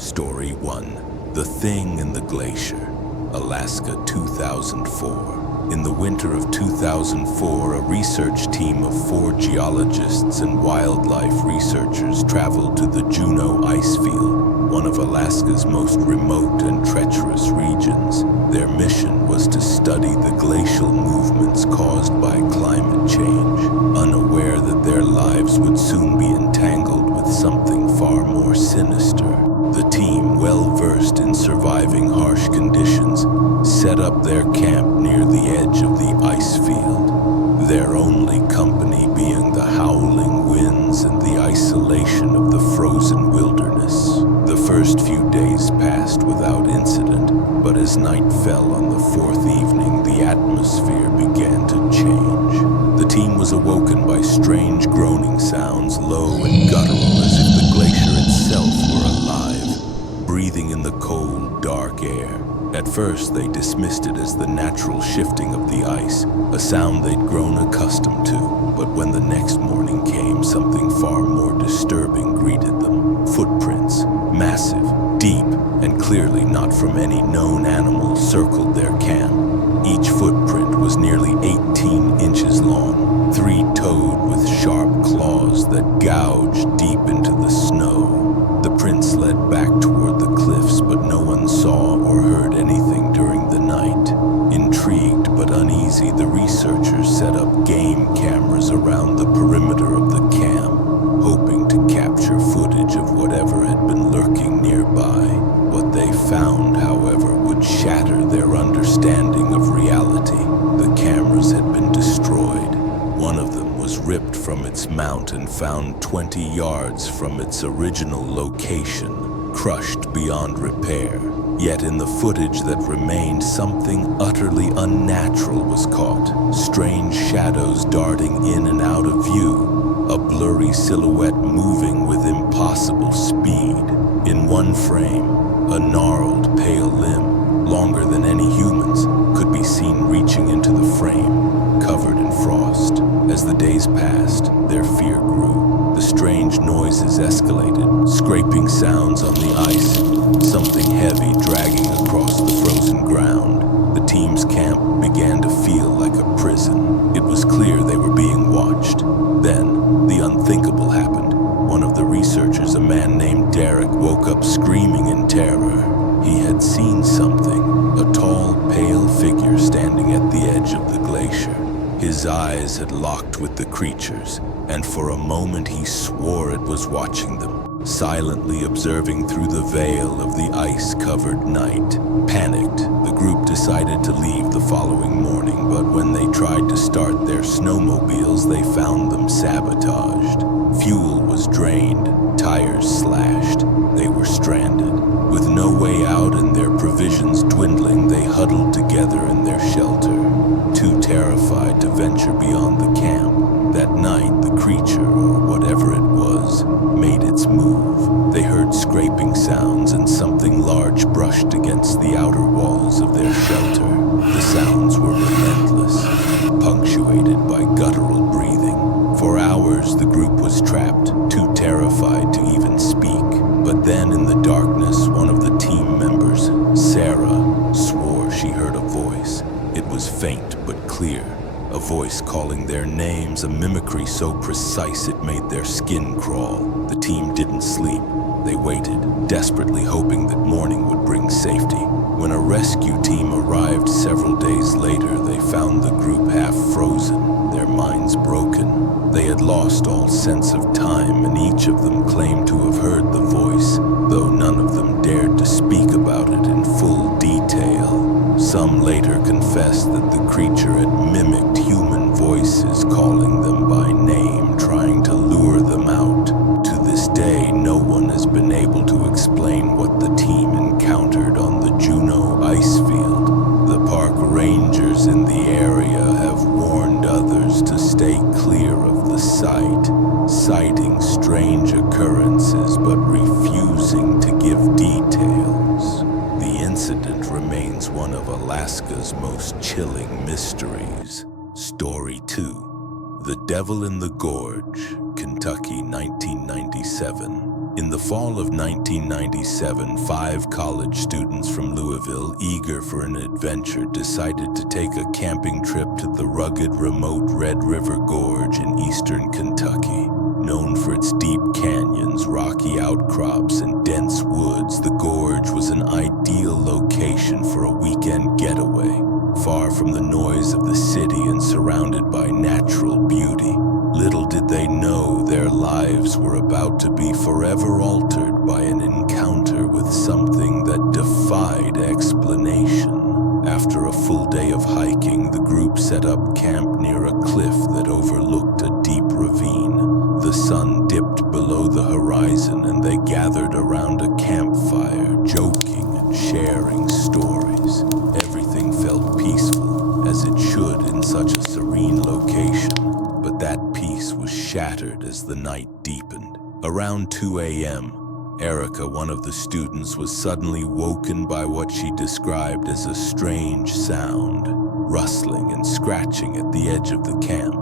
Story 1. The Thing in the Glacier, Alaska 2004. In the winter of 2004, a research team of 4 geologists and wildlife researchers traveled to the Juneau ice field, one of Alaska's most remote and treacherous regions. Their mission was to study the glacial movements caused by climate change, unaware that their lives would soon be entangled with something far more sinister. The team, well versed in surviving harsh conditions, set up their camp near the edge of the ice field, their only company being the howling winds and the isolation of the frozen wilderness. The first few days passed without incident, but as night fell on the 4th evening, the atmosphere began to change. The team was awoken by strange groaning sounds, low and guttural, as if the glacier itself were alive, breathing in the cold, dark air. At first, they dismissed it as the natural shifting of the ice, a sound they'd grown accustomed to. But when the next morning came, something far more disturbing greeted them. Footprints, massive, deep, and clearly not from any known animal, circled their camp. Each footprint was nearly 18 inches long, 3-toed with sharp claws that gouged deep into the snow. The prints led back toward the cliffs, but no one saw or heard anything during the night. Intrigued but uneasy, the researchers set up game cameras around the perimeter of the camp, hoping to capture footage of whatever had been lurking nearby. What they found, however, would shatter their understanding of reality. The cameras had been destroyed. One of them was ripped from its mount and found 20 yards from its original location, crushed beyond repair. Yet in the footage that remained, something utterly unnatural was caught. Strange shadows darting in and out of view, a blurry silhouette moving with impossible speed. In one frame, a gnarled, pale limb, longer than any human's, could be seen reaching into the frame, covered in frost. As the days passed, their fear grew. The strange noises escalated, scraping sounds on the ice, something heavy dragging across the frozen ground. The team's camp began to feel like a prison. It was clear they were being watched. Then, the unthinkable happened. One of the researchers, a man named Derek, woke up screaming in terror. He had seen something, a tall, pale figure standing at the edge of the glacier. His eyes had locked with the creatures, and for a moment he swore it was watching them, silently observing through the veil of the ice-covered night. Panicked, the group decided to leave the following morning, but when they tried to start their snowmobiles, they found them sabotaged. Fuel was drained, tires slashed. They were stranded. With no way out and their provisions dwindling, they huddled together in their shelter, too terrified to venture beyond the camp. That night, the creature, or whatever it was, made its move. They heard scraping sounds and something large brushed against the outer walls of their shelter. The sounds were relentless, punctuated by guttural breathing. For hours, the group was trapped, too terrified to even speak. But then in the darkness, one of the team members, Sarah, swore she heard a voice. It was faint but clear, a voice calling their names, a mimicry so precise it made their skin crawl. The team didn't sleep. They waited, desperately hoping that morning would bring safety. When a rescue team arrived several days later, they found the group half frozen, their minds broken. They had lost all sense of time, and each of them claimed to have heard the voice, though none of them dared to speak about it in full detail. Some later confessed that the creature had mimicked human voices, calling them by name, trying to lure them out. To this day, no one has been able to explain what the team encountered on the Juneau ice field. The park rangers in the area have warned others to stay clear of the site, citing strange occurrences but refusing to give details. The incident remains one of Alaska's most chilling mysteries. Story 2. The Devil in the Gorge, Kentucky, 1997. In the fall of 1997, 5 college students from Louisville, eager for an adventure, decided to take a camping trip to the rugged, remote Red River Gorge in eastern Kentucky. Known for its deep canyons, rocky outcrops, and dense woods, the Gorge was an ideal location for a weekend getaway, far from the noise of the city and surrounded by natural beauty. Little did they know their lives were about to be forever altered by an encounter with something that defied explanation. After a full day of hiking, the group set up camp near a cliff that overlooked a deep ravine. The sun dipped below the horizon and they gathered around a campfire, joking and sharing stories. Everything felt peaceful, as it should in such a serene location. But that peace was shattered as the night deepened. Around 2 a.m., Erica, one of the students, was suddenly woken by what she described as a strange sound, rustling and scratching at the edge of the camp.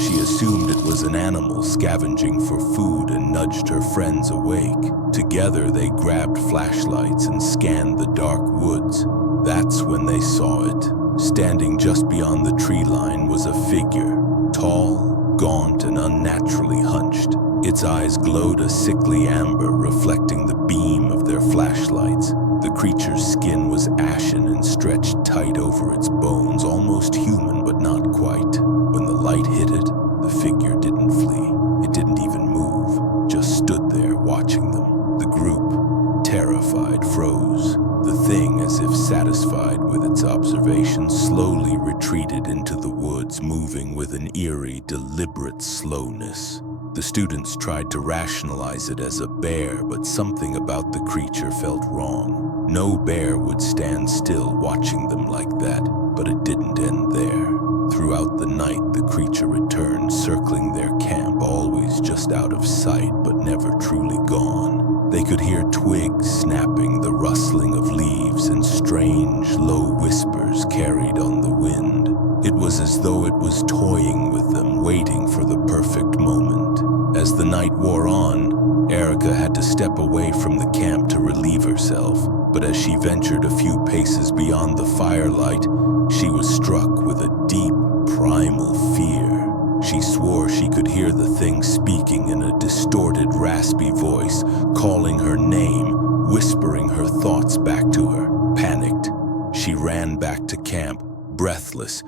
She assumed it was an animal scavenging for food and nudged her friends awake. Together, they grabbed flashlights and scanned the dark woods. That's when they saw it. Standing just beyond the tree line was a figure, tall, gaunt, and unnaturally hunched. Its eyes glowed a sickly amber, reflecting the beam of their flashlights. The creature's skin was ashen and stretched tight over its bones, almost human but not quite. When the light hit it, the figure didn't flee. It didn't even move, just stood there watching them. The group, terrified, froze. The thing, as if satisfied with its observation, slowly retreated into the woods, moving with an eerie, deliberate slowness. The students tried to rationalize it as a bear, but something about the creature felt wrong. No bear would stand still watching them like that, but it didn't end there. Throughout the night, the creature returned, circling their camp, always just out of sight, but never truly gone. They could hear twigs snapping, the rustling of leaves, and strange, low whispers carried on the wind. It was as though it was toying with them, waiting for the perfect moment. As the night wore on, Erica had to step away from the camp to relieve herself, but as she ventured a few paces beyond the firelight, she was struck with a deep, primal fear. She swore she could hear the thing speaking in a distorted, raspy voice, calling her name, whispering her thoughts back to her. Panicked, she ran back to camp, breathless,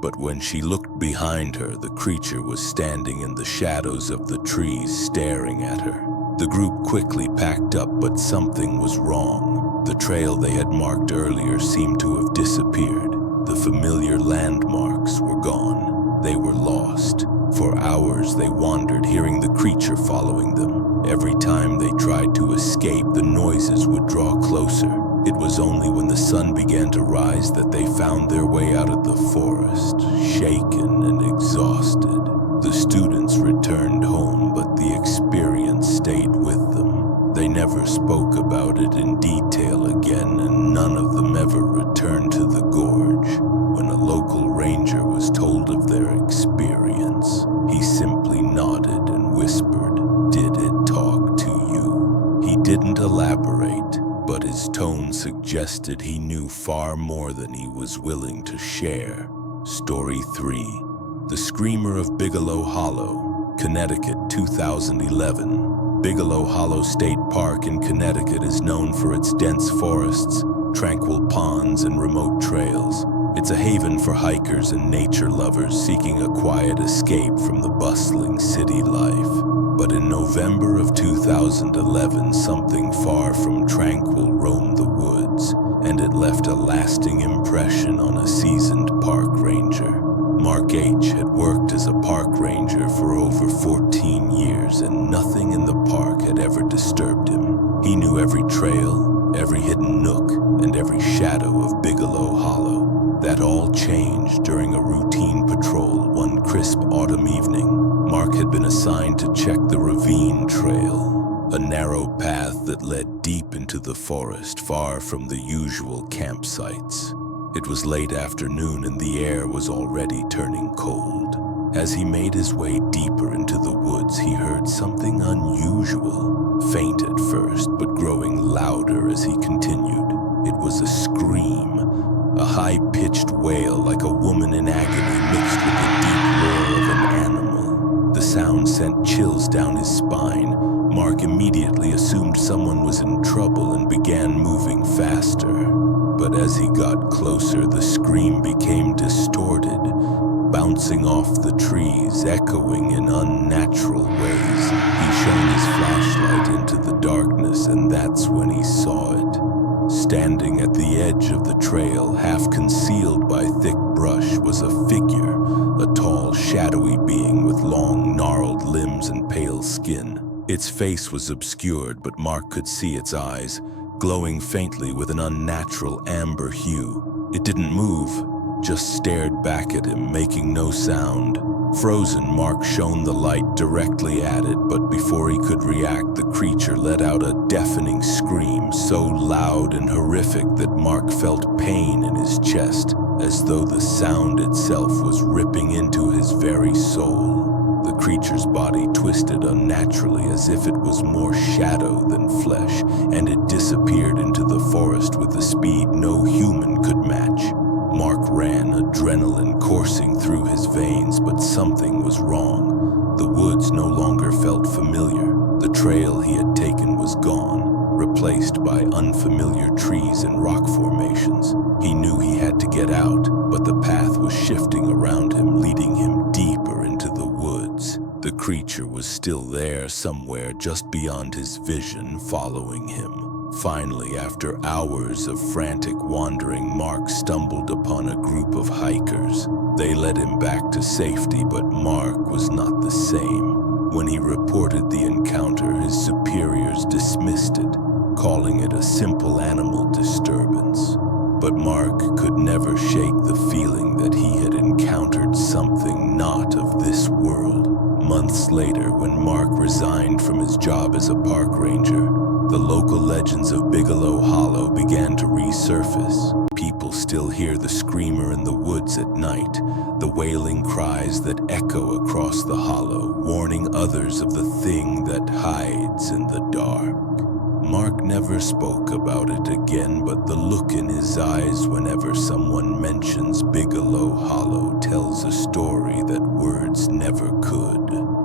but when she looked behind her, the creature was standing in the shadows of the trees, staring at her. The group quickly packed up, but something was wrong. The trail they had marked earlier seemed to have disappeared. The familiar landmarks were gone. They were lost. For hours they wandered, hearing the creature following them. Every time they tried to escape, the noises would draw closer. It was only when the sun began to rise that they found their way out of the forest, shaken and exhausted. The students returned home, but the experience stayed with them. They never spoke about it in detail again, and none of them ever returned to the gorge. When a local ranger was told of their experience, he simply nodded and whispered, "Did it talk to you?" He didn't elaborate, but his tone suggested he knew far more than he was willing to share. Story 3. The Screamer of Biglow Hollow, Connecticut, 2011. Biglow Hollow State Park in Connecticut is known for its dense forests, tranquil ponds, and remote trails. It's a haven for hikers and nature lovers seeking a quiet escape from the bustling city life. But in November of 2011, something far from tranquil roamed the woods, and it left a lasting impression on a seasoned park ranger. Mark H. had worked as a park ranger for over 14 years, and nothing in the park had ever disturbed him. He knew every trail, every hidden nook, and every shadow of Biglow Hollow. That all changed during a routine patrol one crisp autumn evening. Mark had been assigned to check the ravine trail, a narrow path that led deep into the forest, far from the usual campsites. It was late afternoon and the air was already turning cold. As he made his way deeper into the woods, he heard something unusual, faint at first, but growing louder as he continued. It was a scream, a high-pitched wail like a woman in agony mixed with the deep roar of an animal. The sound sent chills down his spine. Mark immediately assumed someone was in trouble and began moving faster. But as he got closer, the scream became distorted, bouncing off the trees, echoing in unnatural ways. He shone his flashlight into the darkness, and that's when he saw it. Standing at the edge of the trail, half concealed by thick brush, was a figure, a tall, shadowy being with long, gnarled limbs and pale skin. Its face was obscured, but Mark could see its eyes, glowing faintly with an unnatural amber hue. It didn't move, just stared back at him, making no sound. Frozen, Mark shone the light directly at it, but before he could react, the creature let out a deafening scream, so loud and horrific that Mark felt pain in his chest, as though the sound itself was ripping into his very soul. The creature's body twisted unnaturally as if it was more shadow than flesh, and it disappeared into the forest with a speed no human could match. Mark ran, adrenaline coursing through his veins, but something was wrong. The woods no longer felt familiar. The trail he had taken was gone, replaced by unfamiliar trees and rock formations. He knew he had to get out, but the path was shifting around him, leading him deeper into the woods. The creature was still there somewhere just beyond his vision, following him. Finally, after hours of frantic wandering, Mark stumbled upon a group of hikers. They led him back to safety, but Mark was not the same. When he reported the encounter, his superiors dismissed it, calling it a simple animal disturbance. But Mark could never shake the feeling that he had encountered something not of this world. Months later, when Mark resigned from his job as a park ranger, the local legends of Biglow Hollow began to resurface. People still hear the screamer in the woods at night, the wailing cries that echo across the hollow, warning others of the thing that hides in the dark. Mark never spoke about it again, but the look in his eyes whenever someone mentions Biglow Hollow tells a story that words never could.